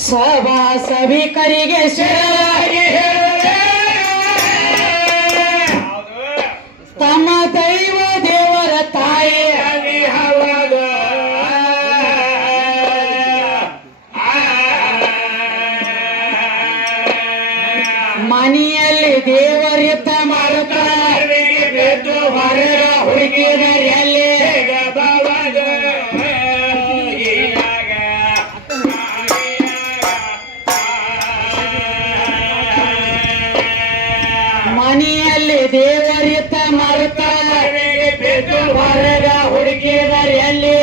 ಸಭಾ ಸಭಿಕರಿಗೆ ಶರಣಾಗಿ ಹೇಳುವೆ ತಮ್ಮ ದೈವ ದೇವರ ತಾಯಿ ಹೌದು ಮನೆಯಲ್ಲಿ ದೇವರಿತ ಮಾಡುತ್ತಾರೆ ಹೊರಗ ಹುಡುಗಿದರಲ್ಲಿ ಮನೆಯಲ್ಲಿ ದೇವರಿತ ಮಾಡುತ್ತಾರೆ ಹೊರಗ ಹುಡುಗಿದರಲ್ಲಿ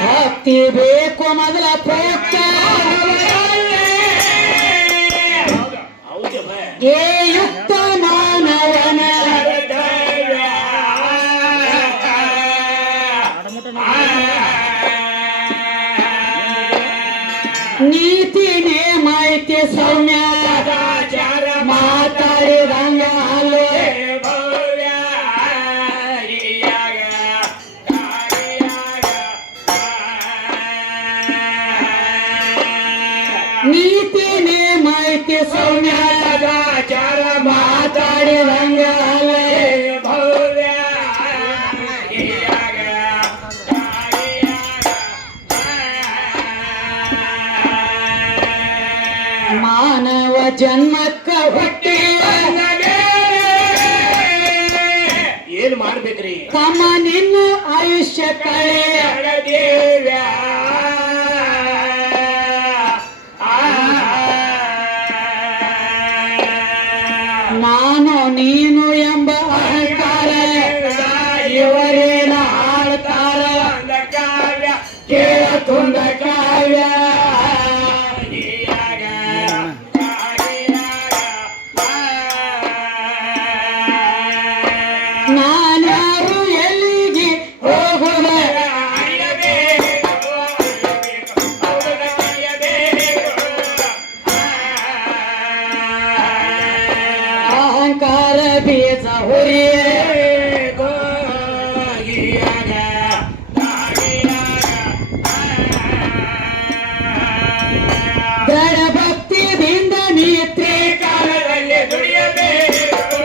ಭಕ್ತಿ ಬೇಕು ಮೊದಲ ಪ್ರೋಕ್ತ ಏ ಯುಕ್ತ ಮಾನವನ ನೀತಿ ನೇಮ ಐತಿ ಸೌಮ್ಯ ಮಾತಾಡಿದಂಗ ಅಲ್ಲೇ ನೀತಿ ನೇಮ ಐತಿ ಸೌಮ್ಯ ಮಾತಾಡಿದಂಗ ಅಲ್ಲೇ ಮಾನವ ಜನ್ಮಕ್ಕ ಹುಟ್ಟಿ ಏನ್ ಮಾಡ್ಬೇಕ್ರಿ ತಮ್ಮ ನಿನ್ನ ಆಯುಷ್ಯ ಕಳೆ ನಾನು ನೀನು ಎಂಬ ಅಹಂಕಾರ ಇವರೇನ ಆಳ್ತಾರ ಕೇಳ ತುಂಡ ಕಾವ್ಯ ನಾನ್ಯಾರು ಎಲ್ಲಿಗೆ ಹೋಗುವ ಅಹಂಕಾರ ಬೀಜ ಹುರಿಯೇ ದೃಢ ಭಕ್ತಿಯಿಂದ ನೀತಿ ಕಾಲದಲ್ಲಿ ದುಡಿಯಬೇಕು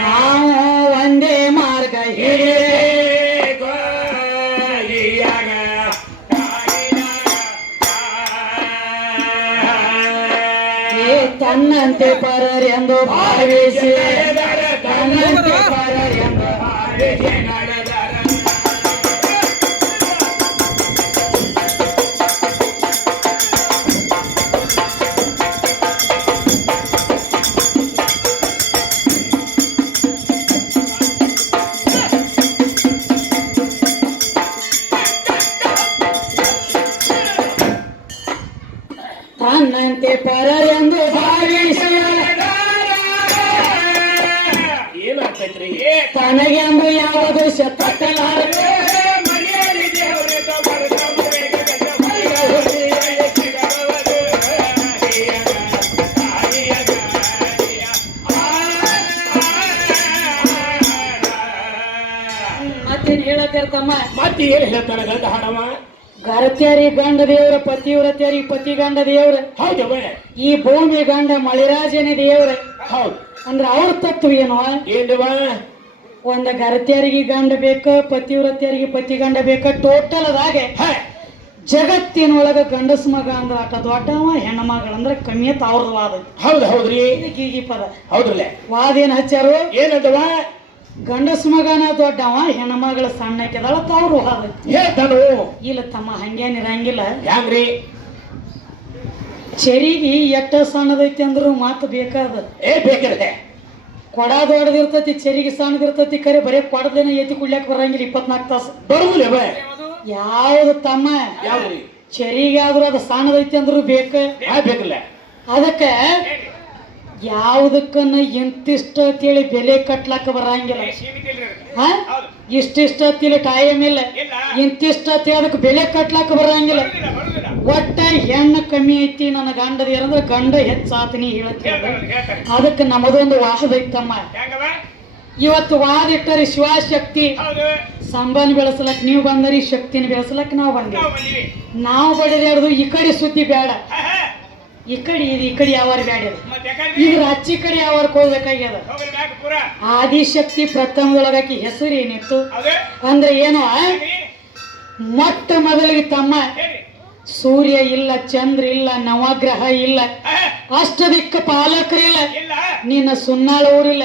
ನಾವು ಒಂದೇ ಮಾರ್ಗ ಹಿಡಿಯಬೇಕು ತನ್ನಂತೆ ಪರರೆಂದು ಭಾವಿಸಿ ತನ್ನಂತೆ ಪರರೆಂದು ಭಾವಿಸಿ ತನ್ನಂತೆ ಪರರೆಂದು ಭಾವಿಸಿ ಏನಾಗ್ತೈತ್ರಿ ತನಗೆಂದು ಯಾವುದು ಶತಕಲಾರದು ಮನೆಯಲ್ಲಿ ಮತ್ತೇನ್ ಹೇಳತ್ತಿರ್ತಮ್ಮ ಮತ್ತೆ ಏನ್ ಹೇಳ್ತಾನ ಗಂಡ ಹಾಡವ ಗರತ್ಯಾರಿ ಗಂಡ ದೇವ್ರ ಪತಿವ್ರತ್ಯಾರಿ ಪತಿ ಗಂಡ ದೇವ್ರ ಹೌದವ ಈ ಭೂಮಿ ಗಂಡ ಮಳಿರಾಜನೇ ದೇವ್ರ ಹೌದು ಅಂದ್ರ ಅವ್ರ ತತ್ವ ಏನು ಏನ್ವ ಒಂದ ಗರತ್ಯಾರಿಗೆ ಗಂಡ ಬೇಕ ಪತಿವ್ರತ್ಯಾರಿಗೆ ಪತಿ ಗಂಡ ಬೇಕ ಟೋಟಲ್ ಅದಾಗೆ ಜಗತ್ತಿನೊಳಗ ಗಂಡಸ ಮಗ ಅಂದ್ರ ಆಟ ದೊಡ್ಡವ ಹೆಣ್ಣ ಮಗಳಂದ್ರ ಕಮ್ಮಿ ಅಂತ ಅವ್ರದ್ದು ವಾದ ಹೌದು ಹೌದ್ರಿ ಇದಕ್ಕೆ ಈ ಪದ ಹೌದ್ರಲ್ಲ ವಾದ ಏನ್ ಹಚ್ಚಾರು ಏನಂತವ ಗಂಡಸ ಮಗನ ದೊಡ್ಡವ ಹೆಣ್ಣ ಮಗಳ ಸಣ್ಣ ಹಾಕಿದಾಳ ಅವ್ರು ವಾದ ಹೇಳ್ತಾನು ಇಲ್ಲ ತಮ್ಮ ಹಂಗೇನಿರಂಗಿಲ್ಲ ಹ್ಯಾಂಗ್ರಿ ಚೆರಿಗೆ ಎಟ್ಟ ಸಣ್ಣದೈತಿ ಅಂದ್ರು ಮಾತು ಬೇಕಾದ ಬೇಕಿರದೆ ಕೊಡ ದೊಡ್ಡದಿರ್ತೈತಿ ಚೆರಿಗೆ ಸಣ್ಣದಿರ್ತೈತಿ ಕರೆ ಬರೀ ಕೊಡದೇನ ಎತ್ತಿ ಕುಡ್ಲಾಕ ಬರಂಗಿಲ್ಲ 24 ತಾಸು ಬರುದಿಲ್ಲವ ಯಾವ್ದು ತಮ್ಮ ಯಾವ್ದ್ರಿ ಚೆರಿಗೆ ಆದ್ರೂ ಅದು ಸಣ್ಣದೈತಿ ಅಂದ್ರು ಬೇಕ ಬೇಕಿಲ್ಲ ಅದಕ್ಕೆ ಯಾವುದಕ್ಕನ್ನ ಇಂತಿಷ್ಟ ಅಂತೇಳಿ ಬೆಲೆ ಕಟ್ಲಾಕ ಬರಂಗಿಲ್ಲ ಹಾ ಇಷ್ಟಿಷ್ಟ ಅಂತೇಳಿ ಟೈಮ್ ಇಲ್ಲ ಇಂತಿಷ್ಟ ಅಂತೇಳಿ ಅದಕ್ಕೆ ಬೆಲೆ ಕಟ್ಲಾಕ ಬರಂಗಿಲ್ಲ ಒಟ್ಟ ಹೆಣ್ಣು ಕಮ್ಮಿ ಐತಿ ನನ್ನ ಗಂಡದ ಏನಂದ್ರೆ ಗಂಡ ಹೆಚ್ಚಾತ ನೀ ಹೇಳ್ತೀನಿ ಹೇಳ್ತಾರೆ ಅದಕ್ಕೆ ನಮ್ಮದೊಂದು ವಾದ ಐತಮ್ಮ ಹೆಂಗವ ಇವತ್ತು ವಾದ ಇಟ್ಟರೆ ಶಿವಶಕ್ತಿ ಹೌದು ಸಂಬಂಧ ಬೆಳೆಸಲಕ್ ನೀವು ಬಂದರಿ ಶಕ್ತಿನ ಬೆಳೆಸಲಕ್ ನಾವು ಬಂದಿವಿ ನಾವು ಬಂದಿವಿ ನಾವು ಬಡಿದಾಡ್ದು ಈ ಕಡೆ ಸುದ್ದಿ ಬೇಡ ಆಹಾ. ಈ ಕಡೆ ಇದು ಈ ಕಡೆ ಯಾವಾರ ಬೇಡ ಇದು. ಮತ್ತೆ ಯಾಕಂದ್ರೆ ಈಗ ಅಚ್ಚಿ ಕಡೆ ಯಾವಾರಕ್ಕೆ ಹೋಗ್ಬೇಕಾಗ್ಯದ ಹೋಗ್ರಿ ಬ್ಯಾಗ್ ಪೂರ ಆದಿಶಕ್ತಿ ಪ್ರಥಮದೊಳಗಾಕಿ ಹೆಸರು ಏನಿತ್ತು ಹೌದು ಅಂದ್ರೆ ಏನೋ ಹೇಳಿ ಮೊಟ್ಟ ಮೊದಲಿಗೆ ತಮ್ಮ ಹೇಳಿ ಸೂರ್ಯ ಇಲ್ಲ ಚಂದ್ರ ಇಲ್ಲ ನವಗ್ರಹ ಇಲ್ಲ ಆಹಾ. ಅಷ್ಟದಿಕ್ಕ ಪಾಲಕರಿಲ್ಲ ಇಲ್ಲ ನಿನ್ನ ಸುನ್ನಾಳ ಊರಿಲ್ಲ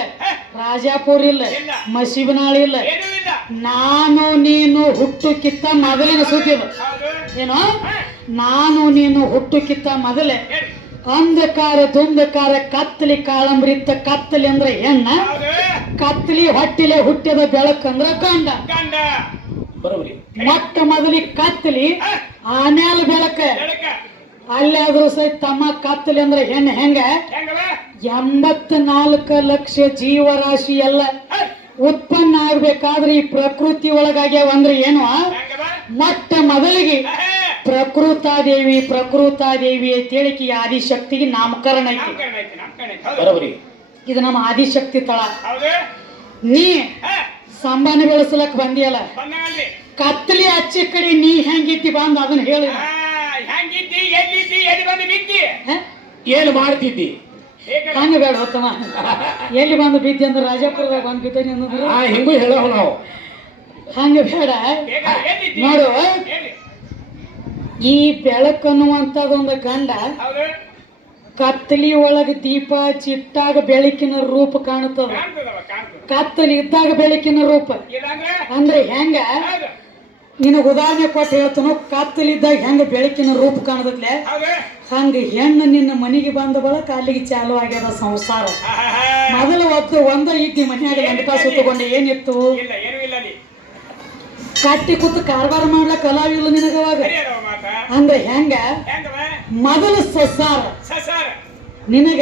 ರಾಜಾಪುರ ಇಲ್ಲ ಇಲ್ಲ. ಮಸೀಬನಾಳ ಇಲ್ಲ ಏನೂ ಇಲ್ಲ ನಾನು ನೀನು ಹುಟ್ಟುಕಿತ್ತ ಮೊದಲಿನ ಸುದ್ದಿ ಅದು. ಹೌದು ಏನೋ ನಾನು ನೀನು ಹುಟ್ಟುಕಿತ್ತ ಮೊದಲೇ ಹೇಳಿ ಅಂಧಕಾರ ದುಂಧಕಾರ ಕತ್ತಲಿ ಕಾಳಂಬ್ರಿತ್ತ ಕತ್ತಲಿ ಅಂದ್ರೆ ಹೆಣ್ಣ ಹೌದು ಕತ್ತಲಿ ಹೊಟ್ಟಿಲೆ ಹುಟ್ಟಿದ ಬೆಳಕಂದ್ರ ಗಂಡ ಗಂಡ ಬರೋಬ್ರಿ ಮೊಟ್ಟ ಮೊದಲಿಗೆ ಕತ್ತಲಿ ಆ, ಆಮೇಲೆ ಬೆಳಕ ಬೆಳಕ ಅಲ್ಲಾದ್ರೂ ಸಹಿತ ತಮ್ಮ ಕತ್ತಲಿ ಅಂದ್ರೆ ಹೆಣ್ಣ ಹೆಂಗ ಹೆಂಗವ 84 ಲಕ್ಷ ಜೀವರಾಶಿ ಎಲ್ಲ ಆ, ಉತ್ಪನ್ನ ಆಗ್ಬೇಕಾದ್ರೆ ಈ ಪ್ರಕೃತಿ ಒಳಗಾಗ್ಯಾವ ಅಂದ್ರೆ ಏನು ಹೆಂಗವ ಮೊಟ್ಟ ಮೊದಲಿಗೆ ಆಹಾ. ಪ್ರಕೃತಾದೇವಿ ಅಂತೇಳಿ ಈ ಆದಿಶಕ್ತಿಗೆ ನಾಮಕರಣ ಐತಿ ನಾಮಕರಣ ಐತಿ ನಾಮಕರಣ ಐತಿ ಹೌದು ಬರೋಬ್ರಿ ಇದು ನಮ್ಮ ಆದಿಶಕ್ತಿ ತಳ ಹೌದು ನೀ ಆ, ಸಂಬಂಧ ಬೆಳೆಸಲಕ್ ಬಂದಿಯಲ್ಲ ಬಂದವಲ್ಲಿ ಕತ್ತಲಿ ಅಚ್ಚಿ ಕಡೆ ನೀ ಹೆಂಗಿದ್ದಿ ಬಂದ ಅದನ್ನ ಹೇಳಿ ಹೆಂಗಿದ್ದಿ ಎಲ್ಲಿದ್ದಿ ಎಲ್ಲಿ ಬಂದು ಬಿದ್ದಿ ಏನ್ ಮಾಡ್ತಿದ್ದಿ ಹೇಗಲ್ಲ ಹಂಗ ಬೇಡ ಹೊತ್ತಮ್ಮ ಎಲ್ಲಿ ಬಂದು ಬಿದ್ದಿ ಅಂದ್ರೆ ರಾಜಾಪುರದಾಗ ಬಂದು ಬಿದ್ದಾನೆ ಅನ್ನೋದು ಹಿಂಗೂ ಹೇಳೋ ನಾವು ಹಂಗ ಬೇಡ ಹೇಗಲ್ಲ ಎಲ್ಲಿದ್ದಿ ನೋಡು ಹೇಳಿ ಈ ಬೆಳಕು ಅನ್ನುವಂಥದ್ದೊಂದು ಗಂಡ ಹೌದು ಕತ್ತಲಿ ಒಳಗ ದೀಪ ಚಿಟ್ಟಾಗ ಬೆಳಕಿನ ರೂಪ ಕಾಣುತ್ತದ ಕಾಣ್ತದವ ಕಾಣ್ತದ ಕತ್ತಲಿ ಇದ್ದಾಗ ಬೆಳಕಿನ ರೂಪ ಇಲ್ಲಾಂದ್ರೆ ಅಂದ್ರೆ ಹೆಂಗ ಹೌದು ನಿನಗ ಉದಾಹರಣೆ ಕೊಟ್ಟು ಹೇಳ್ತಾನು ಕತ್ತಲಿದ್ದಾಗ ಹೆಂಗ ಬೆಳಕಿನ ರೂಪ ಕಾಣದತ್ಲೆ ಹೌದು ಹಂಗ ಹೆಣ್ಣು ನಿನ್ನ ಮನೆಗೆ ಬಂದ ಬಳಕ ಅಲ್ಲಿಗೆ ಚಾಲು ಆಗ್ಯದ ಸಂಸಾರ ಆಹಾ. ಮೊದಲು ಒಂದ ಇದ್ದಿ ಮನ್ಯಾಗ ಗಂಟಾ ಸುತ್ತಕೊಂಡೆ ಏನಿತ್ತು ಇಲ್ಲ ಏನೂ ಇಲ್ಲ ಅಲ್ಲಿ ಕಟ್ಟಿ ಕೂತು ಕಾರ್ಬಾರ ಮಾಡ್ಲಕ್ಕ ಕಲಾವಿಲ್ಲ ನಿನಗವಾಗ ಸರಿ ಅದಾವ ಮಾತ ಅಂದ್ರೆ ಹೆಂಗ ಹೆಂಗವ ಮೊದಲು ಸಸಾರ ಸಸಾರ ನಿನಗ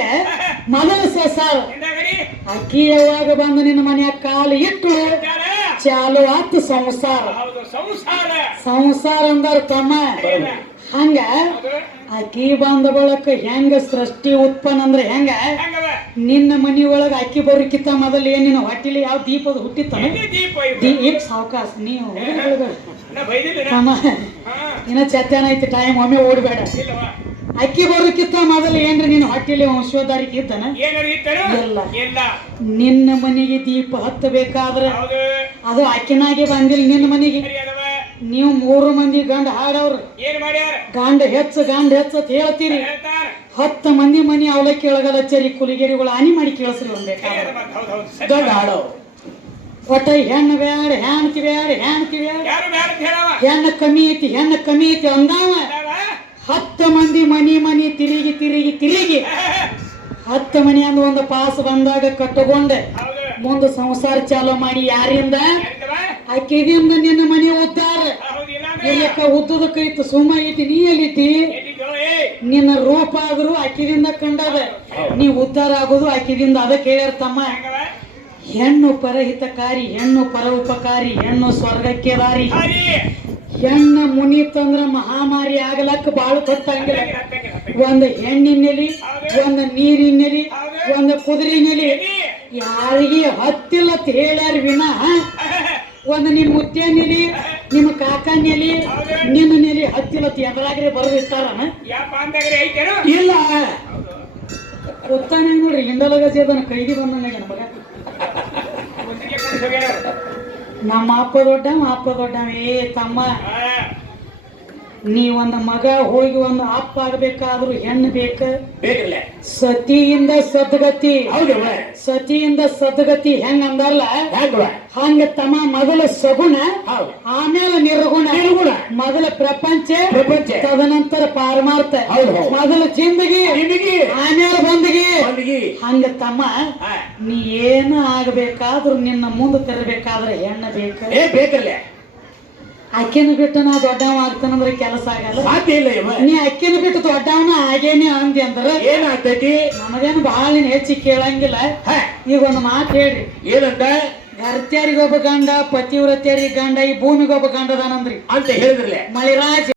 ಮೊದಲು ಸಸಾರ ಹಿಂದಾಗಡಿ ಅಕ್ಕಿ ಯಾವಾಗ ಬಂದು ನಿನ್ನ ಮನೆಯ ಕಾಲು ಇಟ್ಟು ಜಾಲ. ಚಾಲು ಆತು ಸಂಸಾರ ಹೌದು ಸಂಸಾರ ಸಂಸಾರ ಅಂದಾರ ತಮ್ಮ ಇಲ್ಲ. ಹಂಗ ಹೌದು ಅಕ್ಕಿ ಬಂದ ಬಳಕ ಹೆಂಗ ಸೃಷ್ಟಿ ಉತ್ಪನ್ನ ಅಂದ್ರೆ ಹೆಂಗ ಹೆಂಗವ ನಿನ್ನ ಮನಿಯೊಳಗ ಅಕ್ಕಿ ಬರೋಕ್ಕಿಂತ ಮೊದಲು ಏನ್ ನಿನ್ನ ಹೊಟ್ಟಿಲಿ ಯಾವ ದೀಪದ ಹುಟ್ಟಿತ್ತಾನ ಎಲ್ಲಿ ದೀಪ ಇದು ದೀಪ ಸಾವಕಾಶ ನೀವು ನಾ ಬೈದಿದ್ದೀನ ತಮ್ಮ ಹಾ ಇನ್ನ ಚತ್ತನ ಐತಿ ಟೈಮ್ ಒಮ್ಮೆ ಓಡಬೇಡ ಇಲ್ಲವಾ ಅಕ್ಕಿ ಬರೋಕ್ಕಿಂತ ಮೊದಲು ಏನ್ರಿ ನಿನ್ನ ಹೊಟ್ಟಿಲಿ ವಂಶೋದ್ಧಾರಿಕೆ ಇದ್ದಾನ ಏನಾರು ಇತ್ತರು ಇಲ್ಲ. ಇಲ್ಲ ನಿನ್ನ ಮನೆಗೆ ದೀಪ ಹತ್ತಬೇಕಾದ್ರ ಹೌದು ಅದು ಅಕ್ಕಿನಾಗೆ ಬಂದಿಲ್ಲ ನಿನ್ನ ಮನೆಗೆ ಸರಿ ಅದವ ನೀವು 3 ಮಂದಿ ಗಂಡ ಹಾಡವ್ರು ಏನ್ ಮಾಡ್ಯಾರ ಗಂಡ ಹೆಚ್ಚ ಅಂತ ಹೇಳ್ತೀರಿ ಹೇಳ್ತಾರ 10 ಮಂದಿ ಮನಿ ಅವಲಕ್ಕಿ ಒಳಗಲಚ್ಚರಿ ಕುಲಿಗೆರಿಗಳು ಹಾನಿ ಮಾಡಿ ಕೇಳಿಸ್ರಿ ಒಂದ್ ಸರಿ ಬೇಕಾದ್ರೆ ಅದ ಮಾತು ಹೌದು ಹೌದು ಸರಿ ಗಂಡ ಆಡೋ ಒಟ್ಟ ಹೆಣ್ಣು ಬೇಡ ಹೆಣ್ತಿ ಬೇಡ ಹೆಣ್ತಿ ಬೇಡ ಯಾರು ಬ್ಯಾಡ ಅಂತ ಹೇಳವ ಹೆಣ್ಣು ಕಮ್ಮಿ ಐತಿ ಅಂದಾವ ಅದಾವ? 10 ಮಂದಿ ಮನಿ ತಿರುಗಿ 10 ಮನಿ ಅಂದ ಒಂದು ಪಾಸ್ ಬಂದಾಗ ಕಟ್ಟಕೊಂಡೆ ಹೌದು ಮುಂದೆ ಸಂಸಾರ ಚಾಲು ಮಾಡಿ ಯಾರಿಂದ ಯಾರಿದ್ದವ? ಆಕೆದಿಂದ ನಿನ್ನ ಮನೆ ಉದ್ದಾರ ಹೌದು ಇಲ್ಲ ಅಂದ್ರೆ ಎಲ್ಲಕ್ಕ ಉದ್ದದ ಕೈತು ಸುಮ್ಮ ಐತಿ ನೀ ಎಲ್ಲಿದ್ದಿ ಎಲ್ಲಿದ್ದೋ ಏ ನಿನ್ನ ರೂಪ ಆದ್ರೂ ಆಕಿದಿಂದ ಕಂಡದ ನೀ ಉದ್ಧಾರ ಆಗೋದು ಆಕಿದಿಂದ ಅದಕ್ಕೆ ಹೇಳ್ಯಾರ ತಮ್ಮ ಹೆಂಗವ ಹೆಣ್ಣು ಪರಹಿತಕಾರಿ ಹೆಣ್ಣು ಪರ ಉಪಕಾರಿ ಹೆಣ್ಣು ಸ್ವರ್ಗಕ್ಕೆ ದಾರಿ ಹರಿ ಹೆಣ್ಣು ಮುನಿತಂದ್ರ ಮಹಾಮಾರಿ ಆಗಲಕ್ಕ ಬಾಳು ಗೊತ್ತಂಗಿಲ್ಲ ಹತ್ತಂಗಿಲ್ಲ ಒಂದು ಹೆಣ್ಣಿನೆಲಿ ಒಂದು ನೀರಿನೆಲಿ ಒಂದು ಕುದುರಿನೆಲಿ ಯಾರಿಗೆ ಹತ್ತಿಲ್ಲ ಅಂತ ಹೇಳ್ಯಾರ ವಿನಃ ಒಂದು ನಿಮ್ಮ ಮುತ್ಯನೆಲಿ ನಿಮ್ಮ ಕಾಕನೆಲಿ ನಿನ್ನ ನೆಲಿ ಹತ್ತಿಲ್ಲ ಅಂತ ಎದುರಾಗ್ರೆ ಬರೆದಿರ್ತಾರನ ಯಪ್ಪ ಅಂದಾಗ್ರೆ ಐತೇನು ಇಲ್ಲ ಗೊತ್ತಾನ ನೋಡ್ರಿ ಹಿಂದಲಗಜಿ ಅದನ್ನ ಕೈದಿ ಬಂದಂಗ ಮಗ ಮುತ್ತಿಗೆ ಕಳ್ಸಿ ಹೋಗ್ಯಾರ ಅವ್ರು. ನಮ್ಮ ಅಪ್ಪ ದೊಡ್ಡವ ಏ ತಮ್ಮ ನೀ ಒಂದು ಮಗ ಹೋಗಿ ಒಂದು ಅಪ್ಪ ಆಗ್ಬೇಕಾದ್ರೂ ಹೆಣ್ಣು ಬೇಕ ಬೇಕಿಲ್ಲ ಸತಿಯಿಂದ ಸದ್ಗತಿ ಹೌದವ ಸತಿಯಿಂದ ಸದ್ಗತಿ ಹೆಂಗ ಅಂದಲ್ಲ ಹೆಂಗವ ಹಂಗ ತಮ್ಮ ಮೊದಲ ಸಗುಣ ಹೌದು ಆಮೇಲೆ ನಿರ್ಗುಣ ಮೊದಲ ಪ್ರಪಂಚ ತದನಂತರ ಪಾರಮಾರ್ಥ ಹೌದು ಹೌದು ಮೊದಲ ಜಿಂದಗಿ ನಿಮಗೆ ಆಮೇಲೆ ಬಂದಗಿ ಬಂದಿಗಿ ಹಂಗ ತಮ್ಮ ನೀ ಏನು ಆಗಬೇಕಾದ್ರೂ ನಿನ್ನ ಮುಂದೆ ತರಬೇಕಾದ್ರೆ ಹೆಣ್ಣು ಬೇಕ ಏ ಬೇಕಿಲ್ಲ ಅಕ್ಕಿನ ಬಿಟ್ಟು ನಾ ದೊಡ್ಡವ ಆಗ್ತಾನಂದ್ರೆ ಕೆಲಸ ಆಗಲ್ಲ ಸಾಧ್ಯ ಇಲ್ಲ ಇವ ನೀ ಅಕ್ಕಿನ ಬಿಟ್ಟು ದೊಡ್ಡವನ ಆಗೇನಿ ಅಂದಿ ಅಂದ್ರ ಏನಾಗ್ತೈತಿ ನಮಗೇನು ಬಹಳ ಹೆಚ್ಚಿಗೆ ಕೇಳಂಗಿಲ್ಲ ಈಗ ಒಂದು ಮಾತು ಹೇಳ್ರಿ ಏನಂತ ಗರ್ತ್ಯಾರಿಗೊಬ್ಬ ಗಂಡ ಪತಿವ್ರತ್ಯಾರಿಗೆ ಗಂಡ ಈ ಭೂಮಿಗೊಬ್ಬ ಗಂಡ ಅದಾನಂದ್ರಿ ಅಂತ ಹೇಳಿದ್ರಲ್ಲ ಮಳಿರಾಜ್